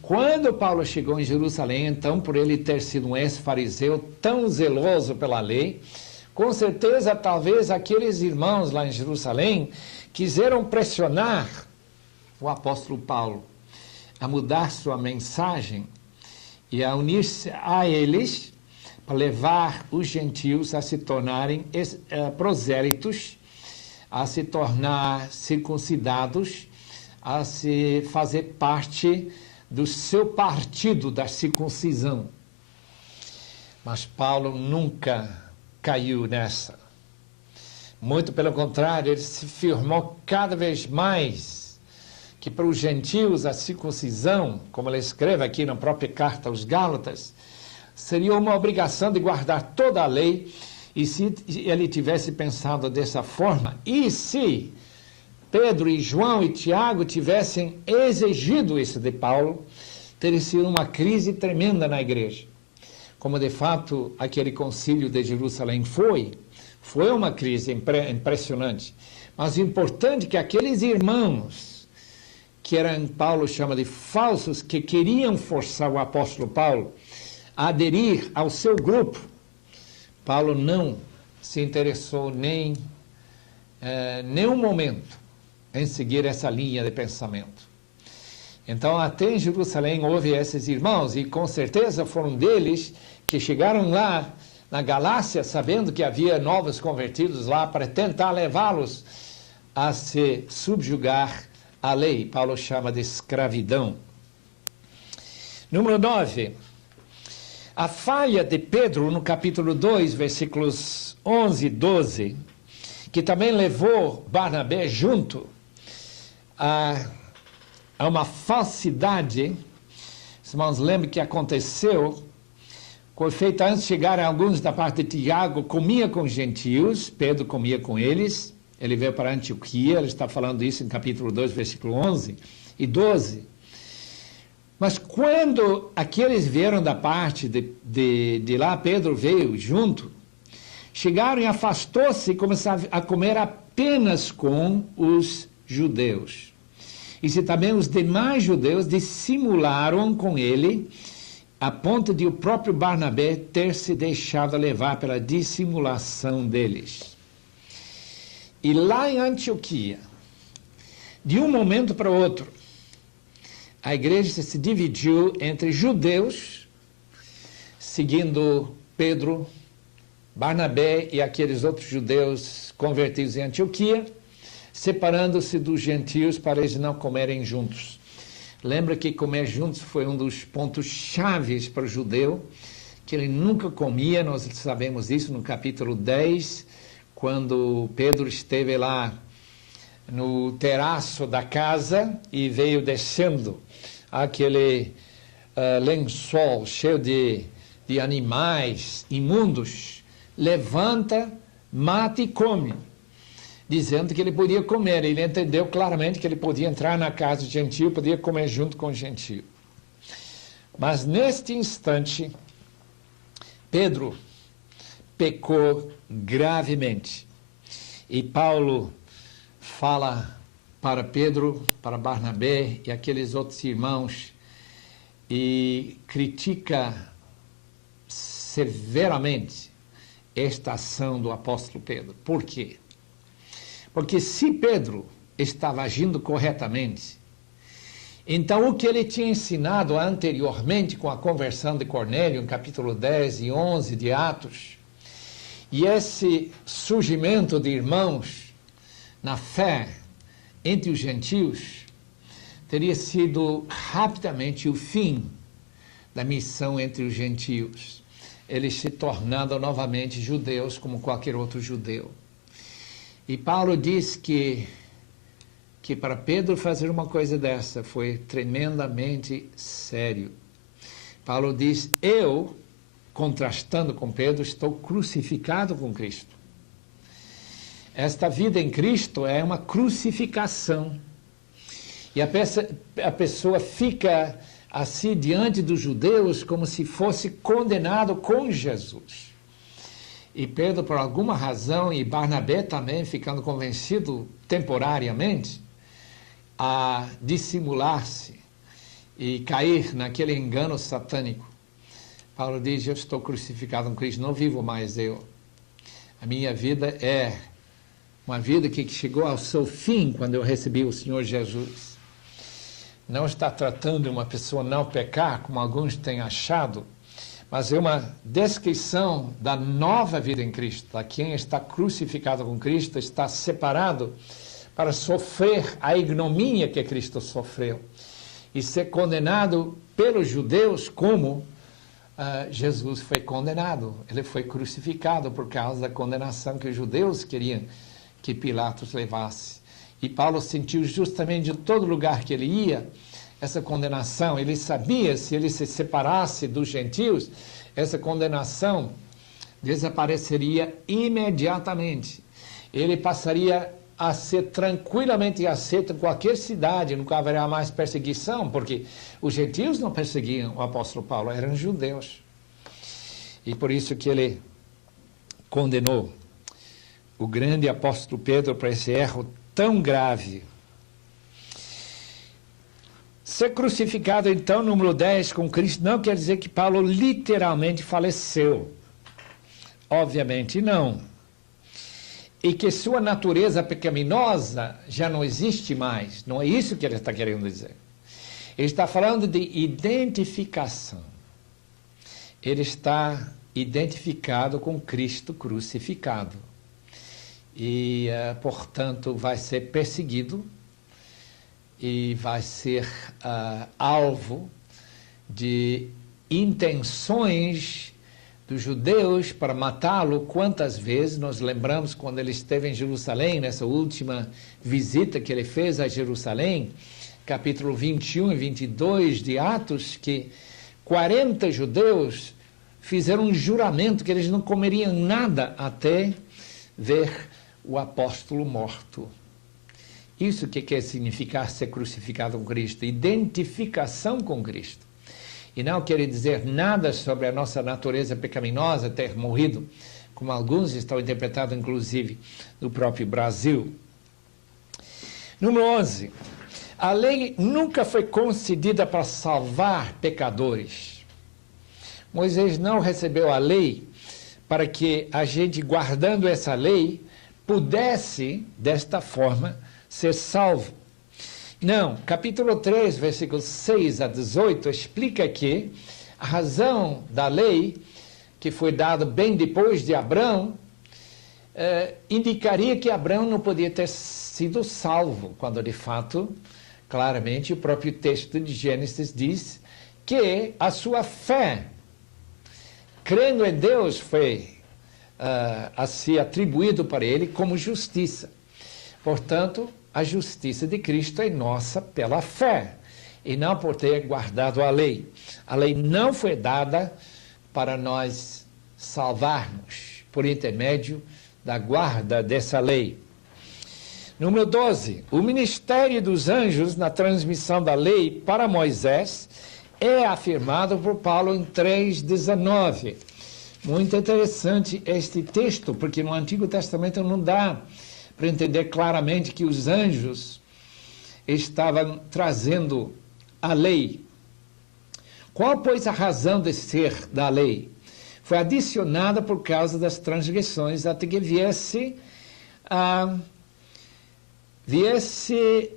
Quando Paulo chegou em Jerusalém, então, por ele ter sido um ex-fariseu tão zeloso pela lei, com certeza, talvez aqueles irmãos lá em Jerusalém quiseram pressionar o apóstolo Paulo a mudar sua mensagem e a unir-se a eles para levar os gentios a se tornarem prosélitos, a se tornar circuncidados, a se fazer parte do seu partido da circuncisão. Mas Paulo nunca caiu nessa. Muito pelo contrário, ele se firmou cada vez mais que para os gentios a circuncisão, como ele escreve aqui na própria carta aos Gálatas, seria uma obrigação de guardar toda a lei. E se ele tivesse pensado dessa forma, e se Pedro e João e Tiago tivessem exigido isso de Paulo, teria sido uma crise tremenda na igreja. Como de fato aquele concílio de Jerusalém foi uma crise impressionante. Mas o importante é que aqueles irmãos, que Paulo chama de falsos, que queriam forçar o apóstolo Paulo a aderir ao seu grupo, Paulo não se interessou nem um momento em seguir essa linha de pensamento. Então, até em Jerusalém houve esses irmãos, e com certeza foram deles que chegaram lá na Galácia, sabendo que havia novos convertidos lá, para tentar levá-los a se subjugar à lei. Paulo chama de escravidão. Número 9. A falha de Pedro, no capítulo 2, versículos 11 e 12, que também levou Barnabé junto a uma falsidade. Os irmãos lembram que aconteceu, foi feita antes de chegarem alguns da parte de Tiago, comia com os gentios, Pedro comia com eles, ele veio para Antioquia, ele está falando isso em capítulo 2, versículo 11 e 12. Mas quando aqueles vieram da parte de lá, Pedro veio junto, chegaram e afastou-se e começaram a comer apenas com os judeus. E se também os demais judeus dissimularam com ele, a ponto de o próprio Barnabé ter se deixado levar pela dissimulação deles. E lá em Antioquia, de um momento para o outro, a igreja se dividiu entre judeus, seguindo Pedro, Barnabé e aqueles outros judeus convertidos em Antioquia, separando-se dos gentios para eles não comerem juntos. Lembra que comer juntos foi um dos pontos chaves para o judeu, que ele nunca comia, nós sabemos isso no capítulo 10, quando Pedro esteve lá no terraço da casa e veio descendo aquele lençol cheio de animais imundos, levanta, mata e come, dizendo que ele podia comer. Ele entendeu claramente que ele podia entrar na casa do gentio, podia comer junto com o gentio. Mas neste instante, Pedro pecou gravemente. E Paulo fala para Pedro, para Barnabé e aqueles outros irmãos e critica severamente esta ação do apóstolo Pedro. Por quê? Porque se Pedro estava agindo corretamente, então o que ele tinha ensinado anteriormente com a conversão de Cornélio, em capítulo 10 e 11 de Atos, e esse surgimento de irmãos na fé entre os gentios, teria sido rapidamente o fim da missão entre os gentios, eles se tornando novamente judeus como qualquer outro judeu. E Paulo diz que para Pedro fazer uma coisa dessa foi tremendamente sério. Paulo diz, eu, contrastando com Pedro, estou crucificado com Cristo. Esta vida em Cristo é uma crucificação. E a pessoa fica assim diante dos judeus como se fosse condenado com Jesus. E Pedro, por alguma razão, e Barnabé também, ficando convencido temporariamente, a dissimular-se e cair naquele engano satânico. Paulo diz: eu estou crucificado com Cristo, não vivo mais eu. A minha vida é uma vida que chegou ao seu fim quando eu recebi o Senhor Jesus. Não está tratando de uma pessoa não pecar, como alguns têm achado, mas é uma descrição da nova vida em Cristo. A quem está crucificado com Cristo está separado para sofrer a ignomínia que Cristo sofreu e ser condenado pelos judeus como Jesus foi condenado. Ele foi crucificado por causa da condenação que os judeus queriam que Pilatos levasse. E Paulo sentiu justamente de todo lugar que ele ia essa condenação. Ele sabia, se ele se separasse dos gentios, essa condenação desapareceria imediatamente. Ele passaria a ser tranquilamente aceito em qualquer cidade, nunca haverá mais perseguição, porque os gentios não perseguiam o apóstolo Paulo, eram judeus. E por isso que ele condenou o grande apóstolo Pedro para esse erro tão grave. Ser crucificado, então, número 10, com Cristo, não quer dizer que Paulo literalmente faleceu. Obviamente não. E que sua natureza pecaminosa já não existe mais. Não é isso que ele está querendo dizer. Ele está falando de identificação. Ele está identificado com Cristo crucificado. E, portanto, vai ser perseguido e vai ser alvo de intenções dos judeus para matá-lo. Quantas vezes nós lembramos quando ele esteve em Jerusalém, nessa última visita que ele fez a Jerusalém, capítulo 21 e 22 de Atos, que 40 judeus fizeram um juramento que eles não comeriam nada até ver o apóstolo morto. Isso que quer significar ser crucificado com Cristo, identificação com Cristo. E não quer dizer nada sobre a nossa natureza pecaminosa ter morrido, como alguns estão interpretando, inclusive, no próprio Brasil. Número 11. A lei nunca foi concedida para salvar pecadores. Moisés não recebeu a lei para que a gente, guardando essa lei, pudesse, desta forma, ser salvo. Não, capítulo 3, versículos 6 a 18, explica que a razão da lei, que foi dada bem depois de Abraão, indicaria que Abraão não podia ter sido salvo, quando de fato, claramente, o próprio texto de Gênesis diz que a sua fé, crendo em Deus, foi a ser atribuído para ele como justiça. Portanto, a justiça de Cristo é nossa pela fé, e não por ter guardado a lei. A lei não foi dada para nós salvarmos, por intermédio da guarda dessa lei. Número 12. O ministério dos anjos na transmissão da lei para Moisés é afirmado por Paulo em 3,19. Muito interessante este texto, porque no Antigo Testamento não dá para entender claramente que os anjos estavam trazendo a lei. Qual, pois, a razão de ser da lei? Foi adicionada por causa das transgressões, até que viesse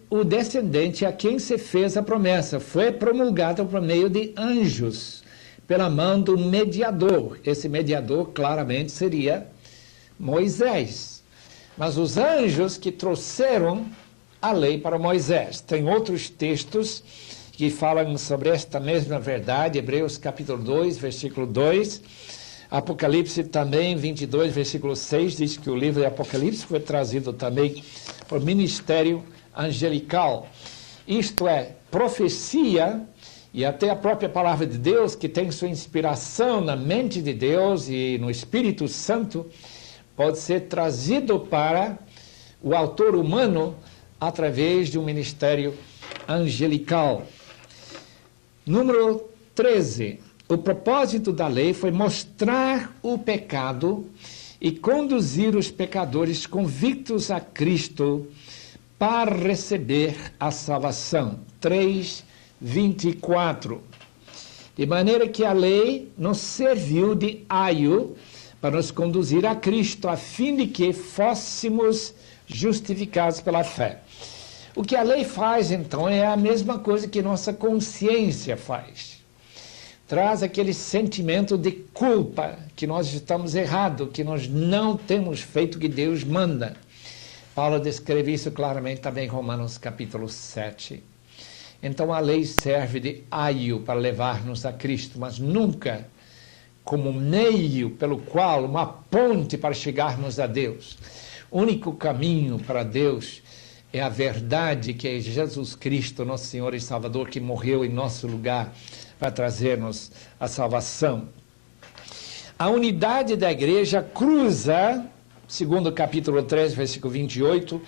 o descendente a quem se fez a promessa. Foi promulgada por meio de anjos, pela mão do mediador. Esse mediador claramente seria Moisés. Mas os anjos que trouxeram a lei para Moisés. Tem outros textos que falam sobre esta mesma verdade. Hebreus capítulo 2, versículo 2. Apocalipse também, 22, versículo 6, diz que o livro de Apocalipse foi trazido também por ministério angelical. Isto é, profecia, e até a própria palavra de Deus, que tem sua inspiração na mente de Deus e no Espírito Santo, pode ser trazido para o autor humano através de um ministério angelical. Número 13. O propósito da lei foi mostrar o pecado e conduzir os pecadores convictos a Cristo para receber a salvação. 3:24. De maneira que a lei nos serviu de aio para nos conduzir a Cristo, a fim de que fôssemos justificados pela fé. O que a lei faz, então, é a mesma coisa que nossa consciência faz. Traz aquele sentimento de culpa, que nós estamos errados, que nós não temos feito o que Deus manda. Paulo descreve isso claramente também em Romanos capítulo 7. Então a lei serve de aio para levar-nos a Cristo, mas nunca como meio pelo qual, uma ponte para chegarmos a Deus. O único caminho para Deus é a verdade, que é Jesus Cristo, nosso Senhor e Salvador, que morreu em nosso lugar para trazer-nos a salvação. A unidade da igreja cruza, segundo o capítulo 3, versículo 28,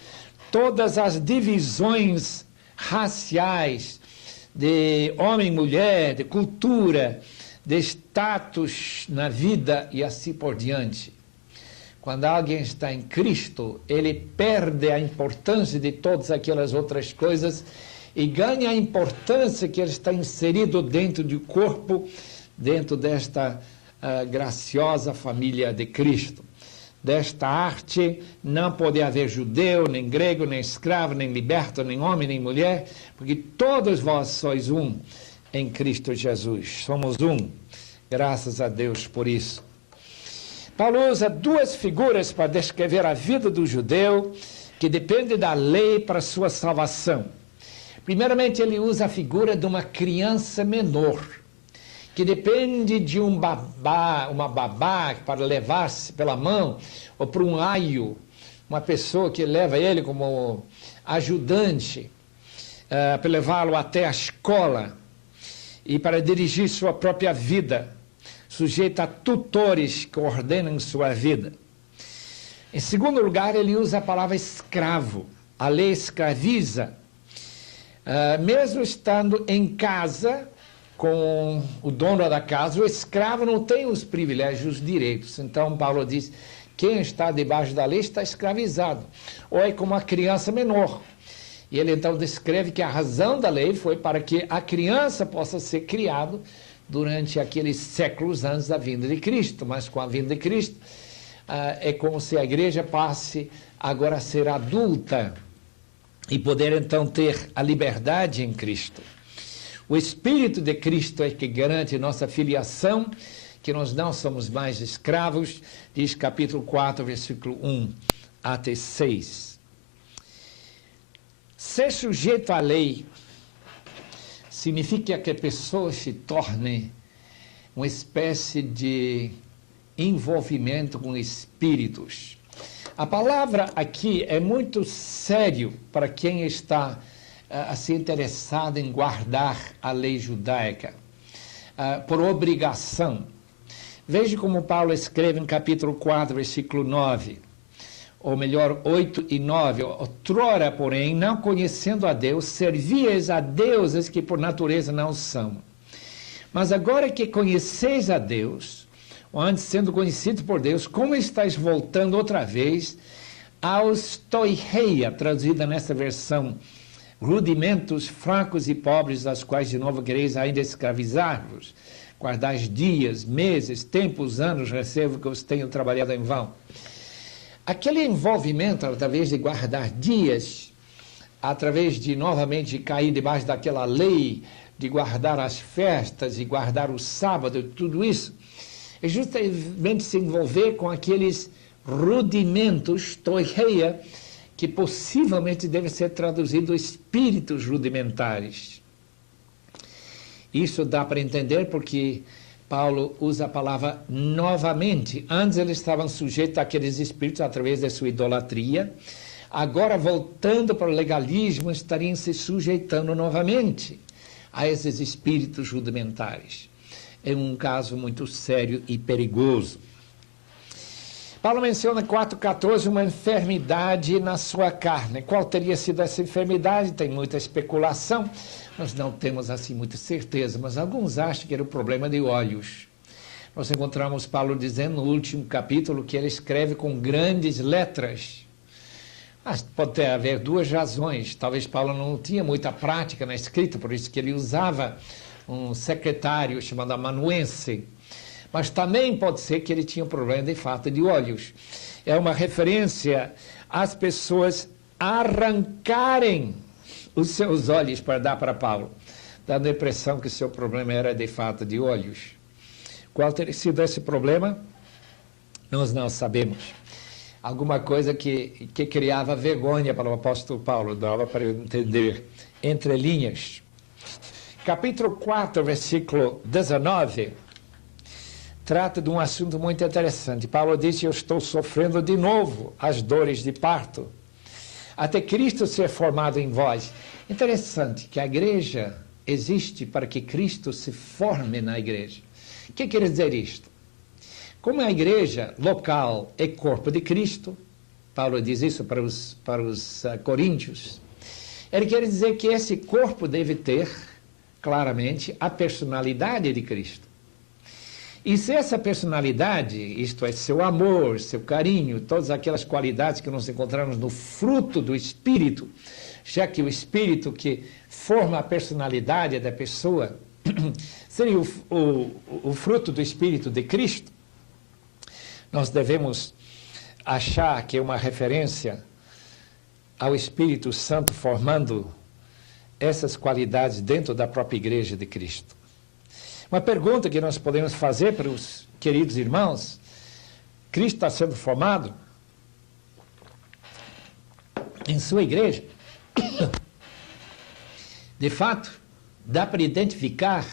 todas as divisões raciais, de homem e mulher, de cultura, de status na vida e assim por diante. Quando alguém está em Cristo, ele perde a importância de todas aquelas outras coisas e ganha a importância que ele está inserido dentro do corpo, dentro desta graciosa família de Cristo. Desta arte não pode haver judeu, nem grego, nem escravo, nem liberto, nem homem, nem mulher, porque todos vós sois um em Cristo Jesus. Somos um, graças a Deus por isso. Paulo usa duas figuras para descrever a vida do judeu, que depende da lei para sua salvação. Primeiramente, ele usa a figura de uma criança menor, que depende de uma babá para levar-se pela mão, ou por um aio, uma pessoa que leva ele como ajudante, para levá-lo até a escola e para dirigir sua própria vida, sujeito a tutores que ordenam sua vida. Em segundo lugar, ele usa a palavra escravo. A lei escraviza. Mesmo estando em casa com o dono da casa, o escravo não tem os privilégios, os direitos. Então, Paulo diz, quem está debaixo da lei está escravizado, ou é como a criança menor. E ele então descreve que a razão da lei foi para que a criança possa ser criada durante aqueles séculos antes da vinda de Cristo. Mas com a vinda de Cristo, é como se a igreja passe agora a ser adulta e poder então ter a liberdade em Cristo. O Espírito de Cristo é que garante nossa filiação, que nós não somos mais escravos, diz capítulo 4, versículo 1 até 6. Ser sujeito à lei significa que a pessoa se torne uma espécie de envolvimento com espíritos. A palavra aqui é muito sério para quem está assim interessado em guardar a lei judaica, por obrigação. Veja como Paulo escreve no capítulo 4, versículo 9, ou melhor, 8 e 9. Outrora, porém, não conhecendo a Deus, servias a deuses que por natureza não são. Mas agora que conheceis a Deus, ou antes sendo conhecido por Deus, como estáis voltando outra vez aos toiheia, traduzida nessa versão, rudimentos fracos e pobres, das quais de novo quereis ainda escravizar-vos, guardais dias, meses, tempos, anos, recebo que os tenho trabalhado em vão. Aquele envolvimento, através de guardar dias, através de novamente cair debaixo daquela lei, de guardar as festas e guardar o sábado, tudo isso, é justamente se envolver com aqueles rudimentos, toiheia, que possivelmente deve ser traduzido espíritos rudimentares. Isso dá para entender porque Paulo usa a palavra novamente. Antes eles estavam sujeitos àqueles espíritos através da sua idolatria. Agora, voltando para o legalismo, estariam se sujeitando novamente a esses espíritos rudimentares. É um caso muito sério e perigoso. Paulo menciona 4,14 uma enfermidade na sua carne. Qual teria sido essa enfermidade? Tem muita especulação, nós não temos assim muita certeza, mas alguns acham que era o problema de olhos. Nós encontramos Paulo dizendo no último capítulo que ele escreve com grandes letras. Mas pode haver duas razões. Talvez Paulo não tinha muita prática na escrita, por isso que ele usava um secretário chamado amanuense. Mas também pode ser que ele tinha um problema de falta de olhos. É uma referência às pessoas arrancarem os seus olhos para dar para Paulo, dando a impressão que o seu problema era de falta de olhos. Qual teria sido esse problema? Nós não sabemos. Alguma coisa que criava vergonha para o apóstolo Paulo, dava para entender entre linhas. Capítulo 4, versículo 19, trata de um assunto muito interessante. Paulo diz: eu estou sofrendo de novo as dores de parto, até Cristo ser formado em vós. Interessante que a igreja existe para que Cristo se forme na igreja. O que quer dizer isto? Como a igreja local é corpo de Cristo, Paulo diz isso para os coríntios, ele quer dizer que esse corpo deve ter, claramente, a personalidade de Cristo. E se essa personalidade, isto é, seu amor, seu carinho, todas aquelas qualidades que nós encontramos no fruto do Espírito, já que o Espírito que forma a personalidade da pessoa seria o fruto do Espírito de Cristo, nós devemos achar que é uma referência ao Espírito Santo formando essas qualidades dentro da própria igreja de Cristo. Uma pergunta que nós podemos fazer para os queridos irmãos: Cristo está sendo formado em sua igreja? De fato, dá para identificar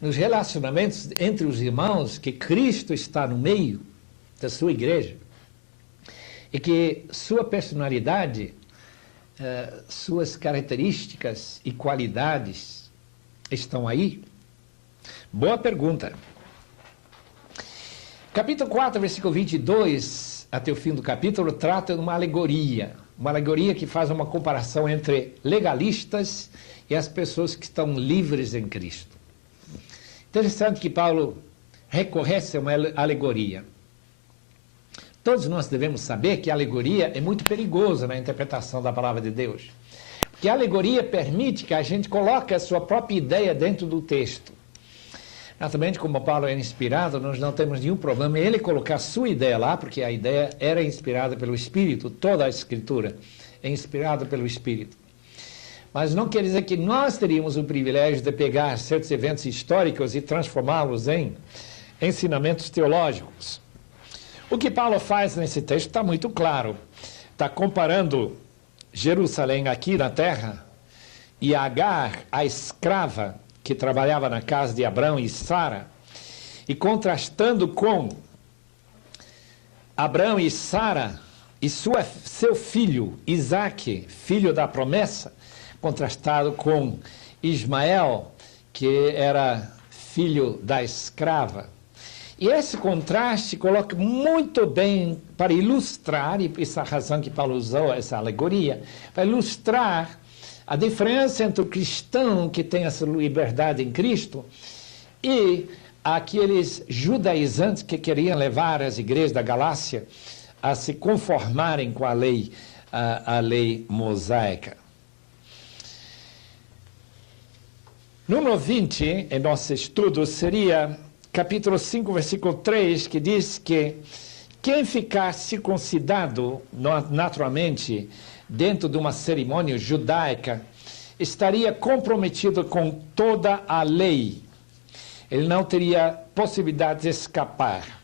nos relacionamentos entre os irmãos que Cristo está no meio da sua igreja e que sua personalidade, suas características e qualidades estão aí? Boa pergunta. Capítulo 4, versículo 22, até o fim do capítulo, trata de uma alegoria que faz uma comparação entre legalistas e as pessoas que estão livres em Cristo. Interessante que Paulo recorresse a uma alegoria. Todos nós devemos saber que a alegoria é muito perigosa na interpretação da palavra de Deus. Porque a alegoria permite que a gente coloque a sua própria ideia dentro do texto. Naturalmente, como Paulo era inspirado, nós não temos nenhum problema em ele colocar a sua ideia lá, porque a ideia era inspirada pelo Espírito, toda a Escritura é inspirada pelo Espírito. Mas não quer dizer que nós teríamos o privilégio de pegar certos eventos históricos e transformá-los em ensinamentos teológicos. O que Paulo faz nesse texto está muito claro. Está comparando Jerusalém aqui na terra e Agar, a escrava que trabalhava na casa de Abrão e Sara, e contrastando com Abrão e Sara e seu filho Isaque, filho da promessa, contrastado com Ismael, que era filho da escrava. E esse contraste coloca muito bem para ilustrar, e essa é a razão que Paulo usou essa alegoria, para ilustrar a diferença entre o cristão que tem essa liberdade em Cristo e aqueles judaizantes que queriam levar as igrejas da Galácia a se conformarem com a lei mosaica. Número 20, em nosso estudo, seria capítulo 5, versículo 3, que diz que quem ficar circuncidado naturalmente dentro de uma cerimônia judaica estaria comprometido com toda a lei. Ele não teria possibilidade de escapar.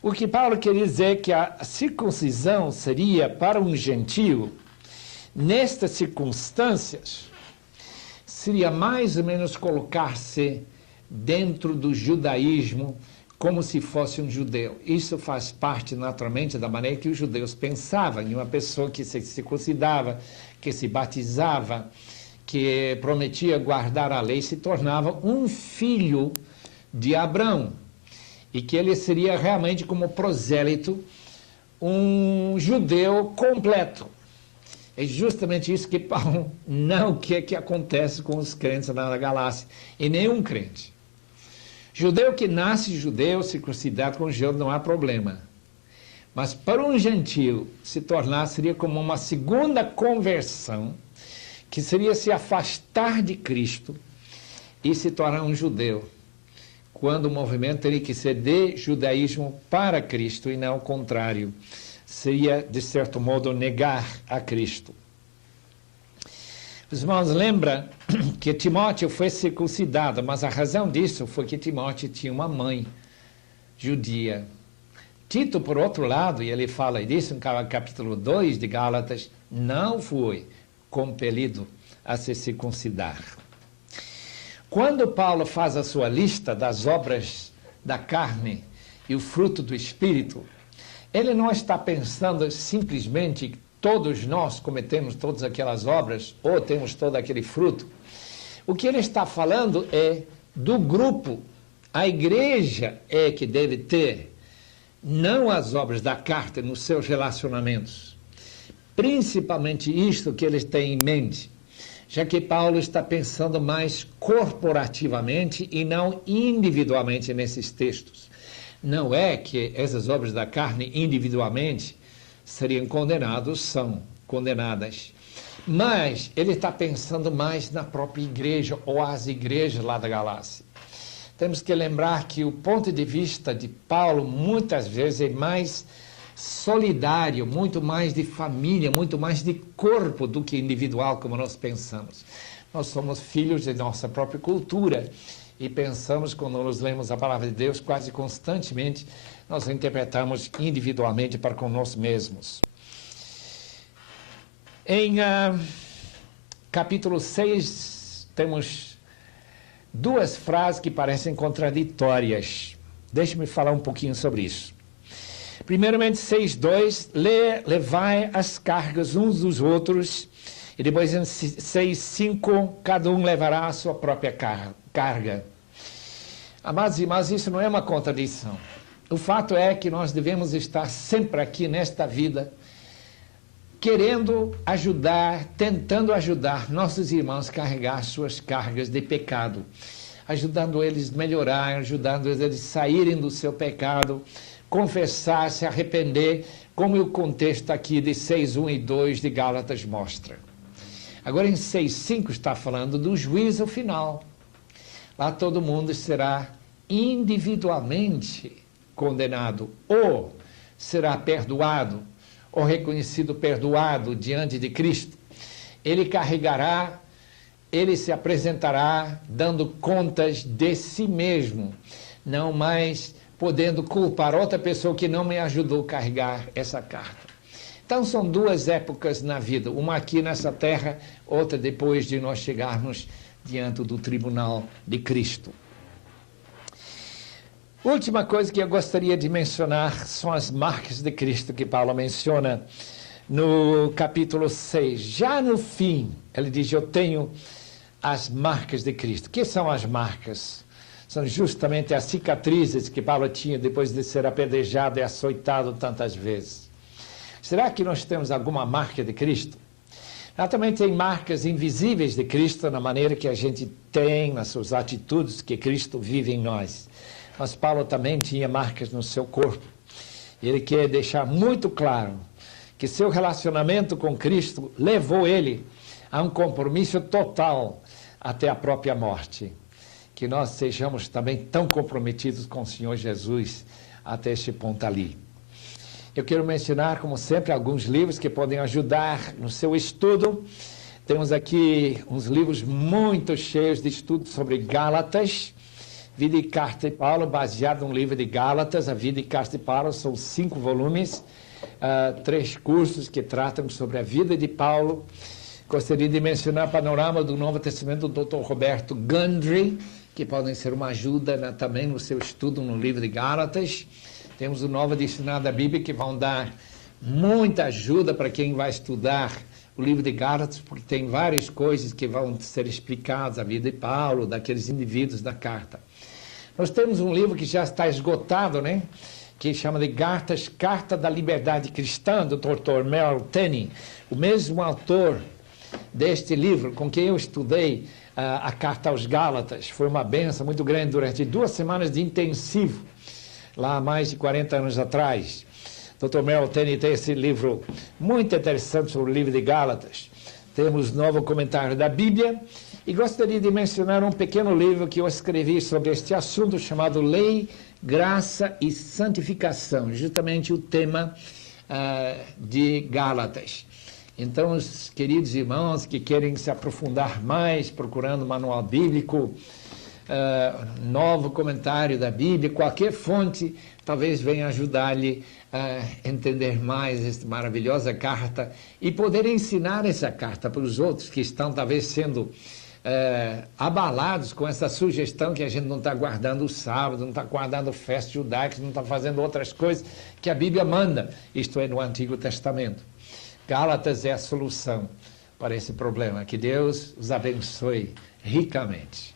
O que Paulo queria dizer é que a circuncisão seria para um gentio, nestas circunstâncias, seria mais ou menos colocar-se dentro do judaísmo como se fosse um judeu. Isso faz parte, naturalmente, da maneira que os judeus pensavam em uma pessoa que se circuncidava, que se batizava, que prometia guardar a lei, se tornava um filho de Abrão, e que ele seria realmente como prosélito, um judeu completo. É justamente isso que Paulo não quer que aconteça com os crentes lá na Galácia, e nenhum crente. Judeu que nasce judeu, circuncidado com judeu, não há problema. Mas para um gentio se tornar seria como uma segunda conversão, que seria se afastar de Cristo e se tornar um judeu, quando o movimento teria que ser de judaísmo para Cristo e não o contrário. Seria, de certo modo, negar a Cristo. Os irmãos lembram que Timóteo foi circuncidado, mas a razão disso foi que Timóteo tinha uma mãe judia. Tito, por outro lado, e ele fala disso no capítulo 2 de Gálatas, não foi compelido a se circuncidar. Quando Paulo faz a sua lista das obras da carne e o fruto do Espírito, ele não está pensando simplesmente que todos nós cometemos todas aquelas obras ou temos todo aquele fruto. O que ele está falando é do grupo. A igreja é que deve ter, não as obras da carta nos seus relacionamentos. Principalmente isto que eles têm em mente, já que Paulo está pensando mais corporativamente e não individualmente nesses textos. Não é que essas obras da carne individualmente seriam condenadas, são condenadas. Mas ele está pensando mais na própria igreja ou as igrejas lá da Galácia. Temos que lembrar que o ponto de vista de Paulo muitas vezes é mais solidário, muito mais de família, muito mais de corpo do que individual, como nós pensamos. Nós somos filhos de nossa própria cultura e pensamos, quando nós lemos a palavra de Deus, quase constantemente, nós interpretamos individualmente para com nós mesmos. Em capítulo 6, temos duas frases que parecem contraditórias. Deixe-me falar um pouquinho sobre isso. Primeiramente, 6:2, levai as cargas uns dos outros, e depois em 6:5, cada um levará a sua própria carga. Amados irmãos, isso não é uma contradição. O fato é que nós devemos estar sempre aqui nesta vida, querendo ajudar, tentando ajudar nossos irmãos a carregar suas cargas de pecado, ajudando eles a melhorar, ajudando eles a saírem do seu pecado, confessar, se arrepender, como o contexto aqui de 6:1 e 2 de Gálatas mostra. Agora em 6:5 está falando do juízo final. Lá todo mundo será individualmente condenado, ou será perdoado, ou reconhecido perdoado diante de Cristo. Ele carregará, ele se apresentará dando contas de si mesmo, não mais podendo culpar outra pessoa que não me ajudou a carregar essa carta. Então são duas épocas na vida, uma aqui nessa terra, outra depois de nós chegarmos diante do tribunal de Cristo. Última coisa que eu gostaria de mencionar são as marcas de Cristo que Paulo menciona no capítulo 6. Já no fim, ele diz, eu tenho as marcas de Cristo. O que são as marcas? São justamente as cicatrizes que Paulo tinha depois de ser apedrejado e açoitado tantas vezes. Será que nós temos alguma marca de Cristo? Ela também tem marcas invisíveis de Cristo na maneira que a gente tem, nas suas atitudes que Cristo vive em nós. Mas Paulo também tinha marcas no seu corpo. Ele quer deixar muito claro que seu relacionamento com Cristo levou ele a um compromisso total até a própria morte. Que nós sejamos também tão comprometidos com o Senhor Jesus até este ponto ali. Eu quero mencionar, como sempre, alguns livros que podem ajudar no seu estudo. Temos aqui uns livros muito cheios de estudos sobre Gálatas, Vida e Carta de Paulo, baseado no livro de Gálatas. A Vida e Carta de Paulo são 5 volumes, 3 cursos que tratam sobre a vida de Paulo. Gostaria de mencionar o Panorama do Novo Testamento do Dr. Roberto Gundry, que podem ser uma ajuda também no seu estudo no livro de Gálatas. Temos o Novo Dicionário da Bíblia, que vão dar muita ajuda para quem vai estudar o livro de Gálatas, porque tem várias coisas que vão ser explicadas, a vida de Paulo, daqueles indivíduos da carta. Nós temos um livro que já está esgotado, né? Que chama de Gálatas, Carta da Liberdade Cristã, do Dr. Merrill Tenney, o mesmo autor deste livro, com quem eu estudei a Carta aos Gálatas. Foi uma bênção muito grande durante 2 semanas de intensivo, lá há mais de 40 anos atrás. Dr. Merrill Tenney tem esse livro muito interessante sobre o livro de Gálatas. Temos novo comentário da Bíblia. E gostaria de mencionar um pequeno livro que eu escrevi sobre este assunto, chamado Lei, Graça e Santificação, justamente o tema de Gálatas. Então, os queridos irmãos que querem se aprofundar mais, procurando o manual bíblico, novo comentário da Bíblia, qualquer fonte, talvez venha ajudar-lhe a entender mais esta maravilhosa carta e poder ensinar essa carta para os outros que estão talvez sendo abalados com essa sugestão que a gente não está guardando o sábado, não está guardando festas judaicas, não está fazendo outras coisas que a Bíblia manda, isto é, no Antigo Testamento. Gálatas é a solução para esse problema. Que Deus os abençoe ricamente.